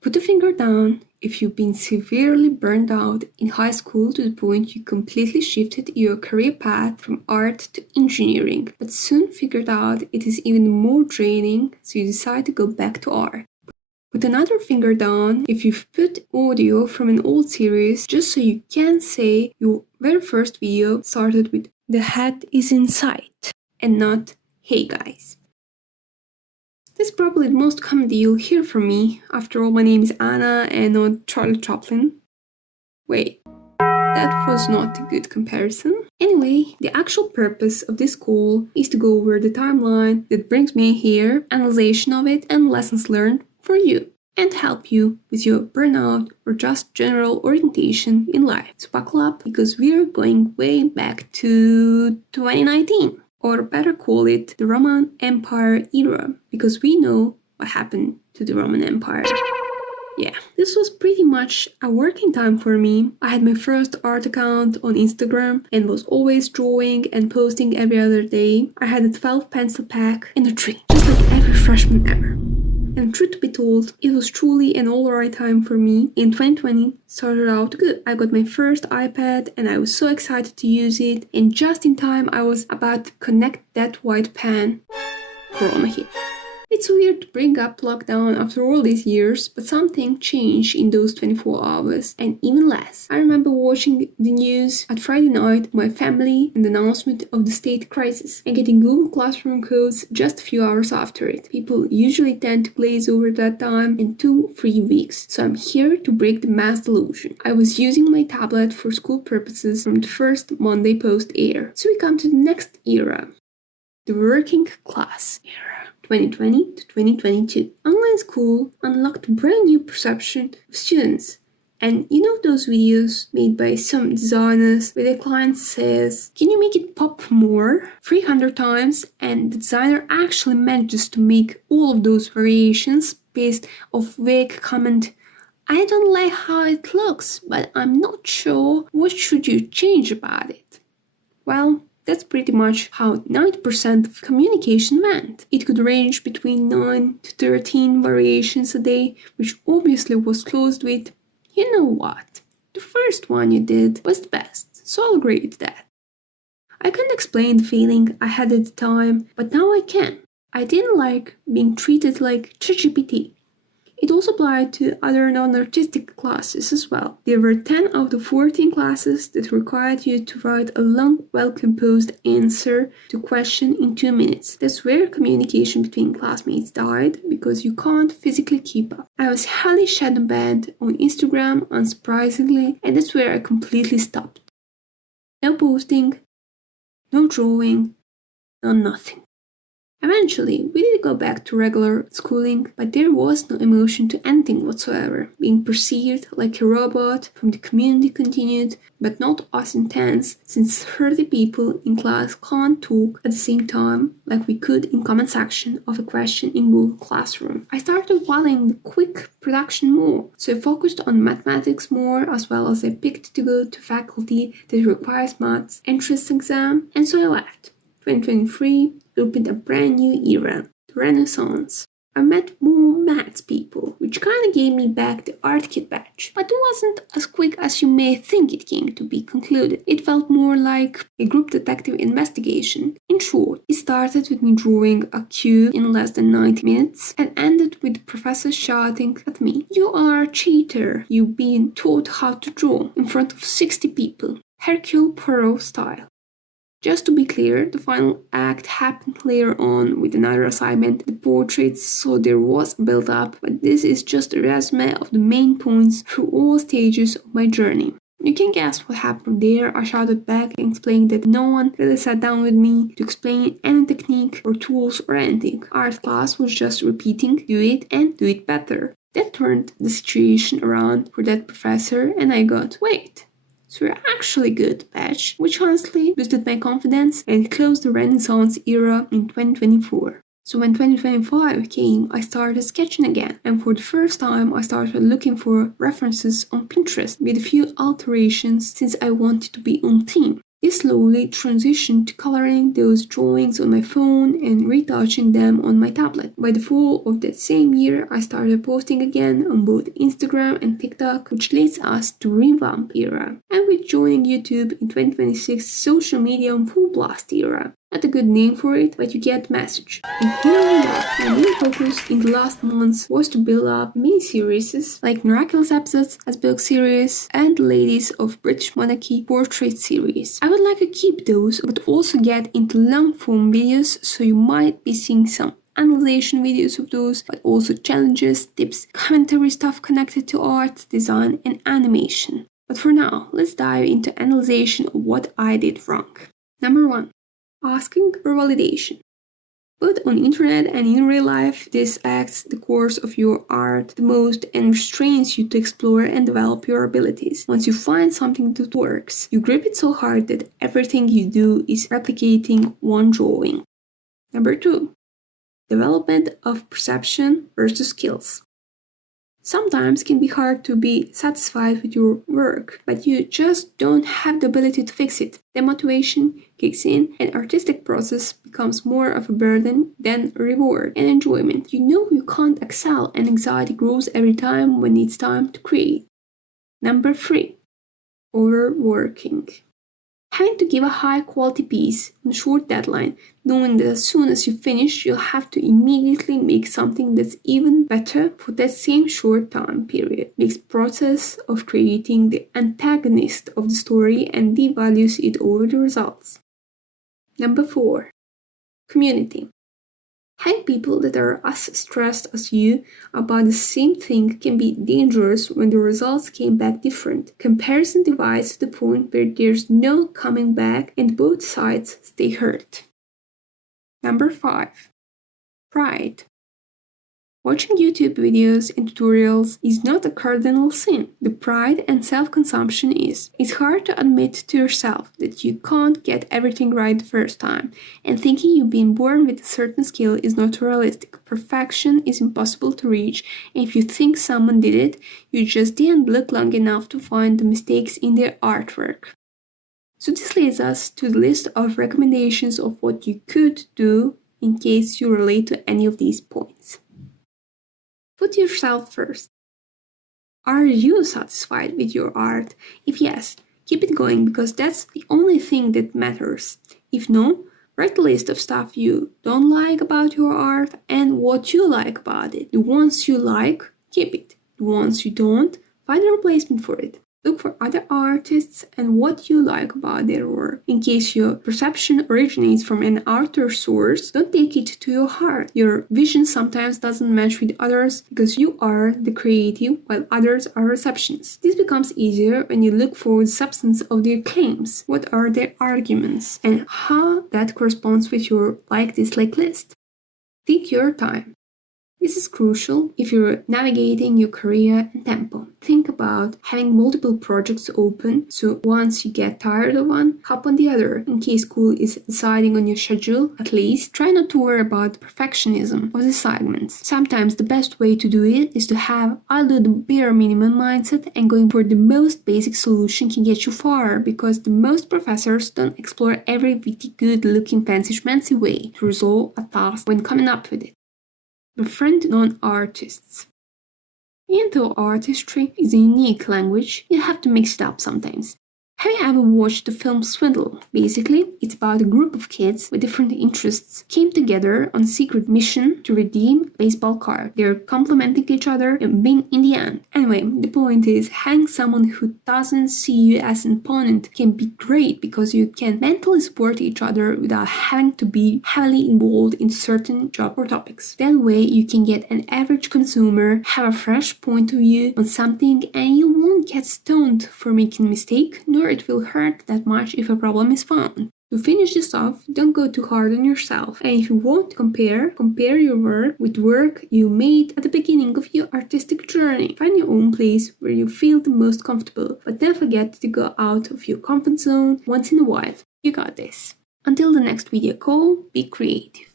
Put a finger down if you've been severely burned out in high school to the point you completely shifted your career path from art to engineering, but soon figured out it is even more draining, so you decide to go back to art. Put another finger down if you've put audio from an old series just so you can say your very first video started with "the hat is in sight" and not "hey guys." That's probably the most common deal you'll hear from me. After all, my name is Anna and not Charlie Chaplin. Wait, that was not a good comparison. Anyway, the actual purpose of this call is to go over the timeline that brings me here, analyzation of it, and lessons learned for you, and help you with your burnout or just general orientation in life. So buckle up, because we're going way back to 2019. Or better call it the Roman Empire era, because we know what happened to the Roman Empire. Yeah, this was pretty much a working time for me. I had my first art account on Instagram and was always drawing and posting every other day. I had a 12 pencil pack and a tree, just like every freshman ever. And truth to be told, it was truly an alright time for me. In 2020, started out good. I got my first iPad and I was so excited to use it. And just in time, I was about to connect that white pen. Corona hit. It's weird to bring up lockdown after all these years, but something changed in those 24 hours, and even less. I remember watching the news at Friday night with my family and the announcement of the state crisis, and getting Google Classroom codes just a few hours after it. People usually tend to glaze over that time in 2-3 weeks, so I'm here to break the mass delusion. I was using my tablet for school purposes from the first Monday post-air. So we come to the next era, the working class era. 2020 to 2022. Online school unlocked a brand new perception of students. And you know those videos made by some designers where the client says, "Can you make it pop more?" 300 times, and the designer actually manages to make all of those variations based off vague comment, "I don't like how it looks, but I'm not sure what should you change about it." Well, that's pretty much how 90% of communication went. It could range between 9 to 13 variations a day, which obviously was closed with, "You know what? The first one you did was the best, so I'll agree with that." I couldn't explain the feeling I had at the time, but now I can. I didn't like being treated like ChatGPT. It also applied to other non-artistic classes as well. There were 10 out of 14 classes that required you to write a long, well-composed answer to a question in 2 minutes. That's where communication between classmates died, because you can't physically keep up. I was highly shadow banned on Instagram, unsurprisingly, and that's where I completely stopped. No posting, no drawing, no nothing. Eventually, we did go back to regular schooling, but there was no emotion to anything whatsoever. Being perceived like a robot from the community continued, but not as intense, since 30 people in class can't talk at the same time like we could in comment section of a question in Google Classroom. I started valuing the quick production more, so I focused on mathematics more, as well as I picked to go to faculty that requires maths entrance exam, and so I left. 2023 opened a brand new era, the Renaissance. I met more maths people, which kinda gave me back the art kit badge. But it wasn't as quick as you may think it came to be concluded. It felt more like a group detective investigation. In short, it started with me drawing a cube in less than 90 minutes and ended with the professor shouting at me, "You are a cheater, you've been taught how to draw," in front of 60 people, Hercule Poirot style. Just to be clear, the final act happened later on with another assignment, the portraits, so there was a build-up, but this is just a resume of the main points through all stages of my journey. You can guess what happened there. I shouted back and explained that no one really sat down with me to explain any technique or tools or anything. Art class was just repeating, do it and do it better. That turned the situation around for that professor, and I got, wait, so you're actually good, badge, which honestly boosted my confidence and closed the Renaissance era in 2024. So when 2025 came, I started sketching again, and for the first time I started looking for references on Pinterest with a few alterations since I wanted to be on theme. I slowly transitioned to coloring those drawings on my phone and retouching them on my tablet. By the fall of that same year, I started posting again on both Instagram and TikTok, which leads us to revamp era. And with joining YouTube in 2026, social media on full blast era. Not a good name for it, but you get the message. And here we are. My main focus in the last months was to build up mini-series like Miraculous Episodes as book series and Ladies of British Monarchy portrait series. I would like to keep those, but also get into long-form videos, so you might be seeing some analyzation videos of those, but also challenges, tips, commentary stuff connected to art, design, and animation. But for now, let's dive into analyzation of what I did wrong. Number 1. Asking for validation. Both on internet and in real life, this acts the course of your art the most and restrains you to explore and develop your abilities. Once you find something that works, you grip it so hard that everything you do is replicating one drawing. Number 2. Development of perception versus skills. Sometimes it can be hard to be satisfied with your work, but you just don't have the ability to fix it. The motivation kicks in and artistic process becomes more of a burden than a reward and enjoyment. You know you can't excel and anxiety grows every time when it's time to create. Number 3. Overworking. Having to give a high-quality piece on a short deadline, knowing that as soon as you finish, you'll have to immediately make something that's even better for that same short time period, makes the process of creating the antagonist of the story and devalues it over the results. Number 4. Community. Having people that are as stressed as you about the same thing can be dangerous when the results came back different. Comparison divides to the point where there's no coming back and both sides stay hurt. Number 5. Pride. Watching YouTube videos and tutorials is not a cardinal sin. The pride and self-consumption is. It's hard to admit to yourself that you can't get everything right the first time, and thinking you've been born with a certain skill is not realistic. Perfection is impossible to reach, and if you think someone did it, you just didn't look long enough to find the mistakes in their artwork. So this leads us to the list of recommendations of what you could do in case you relate to any of these points. Put yourself first. Are you satisfied with your art? If yes, keep it going because that's the only thing that matters. If no, write a list of stuff you don't like about your art and what you like about it. The ones you like, keep it. The ones you don't, find a replacement for it. Look for other artists and what you like about their work. In case your perception originates from an outer source, don't take it to your heart. Your vision sometimes doesn't match with others because you are the creative while others are receptions. This becomes easier when you look for the substance of their claims. What are their arguments and how that corresponds with your like-dislike list. Take your time. This is crucial if you're navigating your career and tempo. Think about having multiple projects open, so once you get tired of one, hop on the other. In case school is deciding on your schedule, at least try not to worry about the perfectionism of the assignments. Sometimes the best way to do it is to have I'll do the bare minimum mindset, and going for the most basic solution can get you far because the most professors don't explore every witty good looking fancy schmancy way to resolve a task when coming up with it. Befriend non-artists. Even though artistry is a unique language, you have to mix it up sometimes. Have you ever watched the film Swindle? Basically, it's about a group of kids with different interests came together on a secret mission to redeem a baseball card. They're complementing each other and win in the end. Anyway, the point is, having someone who doesn't see you as an opponent can be great because you can mentally support each other without having to be heavily involved in certain job or topics. That way, you can get an average consumer, have a fresh point of view on something, and you won't get stoned for making a mistake, nor it will hurt that much if a problem is found. To finish this off, don't go too hard on yourself. And if you want to compare your work with work you made at the beginning of your artistic journey. Find your own place where you feel the most comfortable, but don't forget to go out of your comfort zone once in a while. You got this. Until the next video call, be creative.